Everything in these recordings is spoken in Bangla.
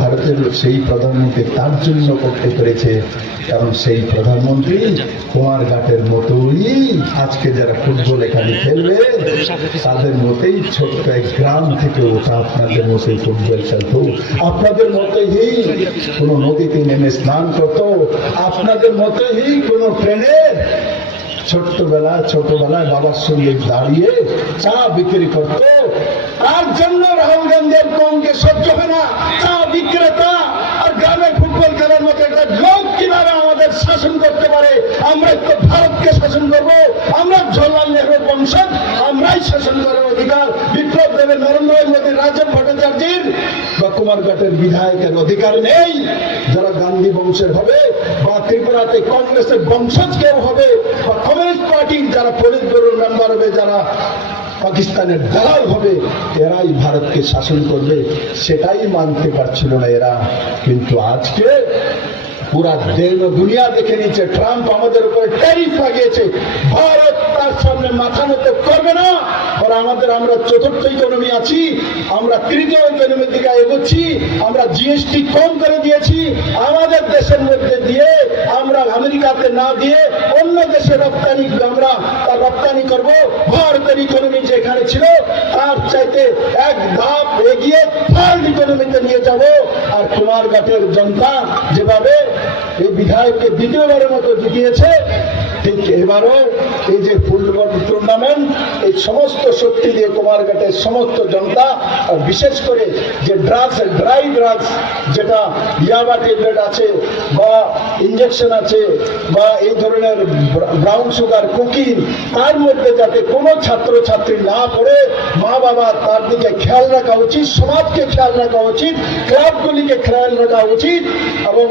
ভারতের সেই প্রধানমন্ত্রী তার জন্য করতে পেরেছে, কারণ সেই প্রধানমন্ত্রী কুমারঘাটের মতোই আজকে যারা ফুটবল এখানে খেলবে তাদের মতেই ছোট্ট এক গ্রাম থেকে ওটা আপনাদের মতোই ফুটবল খেলতো, আপনাদের মতোই কোনো নদীতে নেমে স্নান করতো, আপনাদের মতোই কোনো ট্রেনের ছোটবেলায় বাবার সঙ্গে দাঁড়িয়ে চা বিক্রি করত। তার জন্য রাহুল গান্ধীর কমকে সহ্য হয় না চা বিক্রেতা আর গ্রামে ফুটবল খেলার মতো একটা লোক কিভাবে আমাদের শাসন করতে পারে। আমরা তো ভারতকে শাসন করবো, আমরা জওয়াহরলাল নেহরুর বংশজ, আমরাই শাসন করার অধিকার। বিপ্লব দেবের, নরেন্দ্র মোদী, রাজীব ভট্টাচার্যের বা কুমারঘাটের বিধায়কের অধিকার নেই। যারা গান্ধী বংশের হবে বা ত্রিপুরাতে কংগ্রেসের বংশজ কেউ হবে বা কমিউনিস্ট পার্টির যারা পলিট ব্যুরোর মেম্বার হবে, যারা পাকিস্তানের দালাল হবে, এরাই ভারতকে শাসন করবে, সেটাই মানতে পারছিল না এরা। কিন্তু আজকে পুরা দুনিয়া দেখে নিচ্ছে, ট্রাম্প আমাদের উপরে ট্যারিফ লাগিয়েছে, ভারত তার সামনে মাথা নত করবে না। আর আমরা চতুর্থ ইকোনমি আছি, আমরা তৃতীয় ইকোনমির দিকে এগোচ্ছি, আমরা জিএসটি কম করে দিয়েছি, আমাদের দেশের মধ্যে দিয়ে আমরা আমেরিকাতে না দিয়ে অন্য দেশে রপ্তানি, আমরা তার রপ্তানি করবো। ভারতের ইকোনমি যেখানে ছিল তার চাইতে এক ধাপ এগিয়ে থার্ড ইকোনমিতে নিয়ে যাব। আর কুমারঘাটের জনতা যেভাবে এই বিধায়ককে দ্বিতীয়বারের মতো জিতিয়েছে, ঠিক এবারও এই যে ফুটবল টুর্নামেন্ট, এই সমস্ত শক্তি দিয়ে কুমারঘাটের সমস্ত জনতা, আর বিশেষ করে যে ড্রাগস, ড্রাই ড্রাগস, যেটা ইয়াবা ট্যাবলেট আছে বা ইঞ্জেকশন আছে বা এই ধরনের ব্রাউন সুগার, কুকিং, তার মধ্যে যাতে কোনো ছাত্রছাত্রী না পড়ে, মা বাবা তার দিকে খেয়াল রাখা উচিত, সমাজকে খেয়াল রাখা উচিত, ক্লাবগুলিকে খেয়াল রাখা উচিত, এবং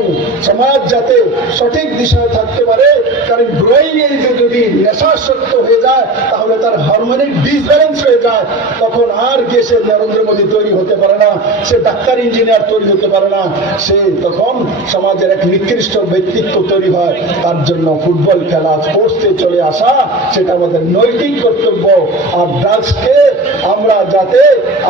সমাজ যাতে সঠিক দিশায় থাকতে পারে। কারণ গ্রোয়িং এজে যদি নেশাসক্ত হয়ে যায় তাহলে তার হরমোনিক ডিসব্যালেন্স হয়ে যায়, তখন আর কে সে নরেন্দ্র মোদী তৈরি হতে পারে না, সে ডাক্তার ইঞ্জিনিয়ার তৈরি হতে পারে না, সে তখন সমাজের এক নিকৃষ্ট ব্যক্তিত্ব তৈরি হয়। তার জন্য ফুটবল খেলা, স্পোর্টসে চলে আসা, সেটা আমাদের নৈতিক কর্তব্য। আর ড্রাগসকে আমরা যাতে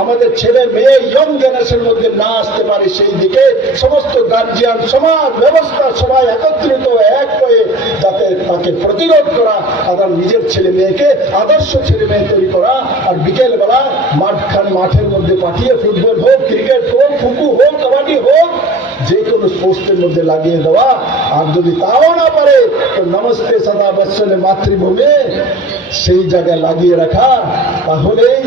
আমাদের ছেলে মেয়ে ইয়ং জেনারেশনের মধ্যে না আসতে পারে, সেই দিকে সমস্ত গার্জিয়ান, সমাজ ব্যবস্থা সবাই একত্রিত এক হয়ে যাতে তাকে প্রতিরোধ করা, আবার নিজের ছেলে মেয়েকে আদর্শ ছেলে মেয়ে তৈরি করা। আর বিকেল বেলা মাঠের মধ্যে পাঠিয়ে ফুটবল হোক, ক্রিকেট হোক, ফুকু হোক, কাবাডি হোক, যে কোনো স্পোর্টসের মধ্যে লাগিয়ে দেওয়া। আর যদি তাও না পারে তো নমস্তে সদা বৎসলে মাতৃভূমি সেই জায়গায় লাগিয়ে রাখা, তাহলেই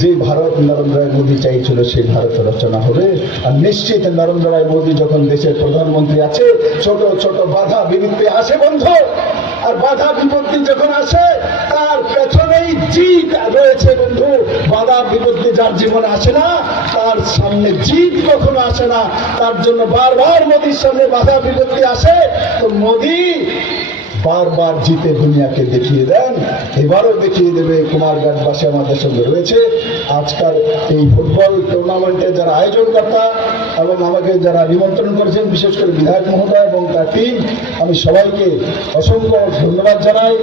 যে ভারত নরেন্দ্র মোদী চাইছিল সেই ভারত রচনা হবে। আর নিশ্চিত নরেন্দ্র মোদী যখন দেশের প্রধানমন্ত্রী আছে, ছোট ছোট বাধা বিপত্তি আসে বন্ধু, আর বাধা বিপত্তি যখন আসে তার পেছনেই জিত রয়েছে বন্ধু। বাধা বিপত্তি যার জীবনে আসে না তার সামনে জিত কখনো আসে না। তার জন্য বারবার মোদীর সামনে বাধা বিপত্তি আসে, তো মোদী বারবার জিতে দুনিয়াকে দেখিয়ে দেন। এবারও দেখিয়ে দেবে। কুমারঘাটবাসী আমাদের সঙ্গে রয়েছে। আজকাল এই ফুটবল টুর্নামেন্টে যারা আয়োজনকর্তা এবং আমাকে যারা নিমন্ত্রণ করেছেন, বিশেষ করে বিধায়ক মহোদয় এবং তার টিম, আমি সবাইকে অসংখ্য ধন্যবাদ জানাই।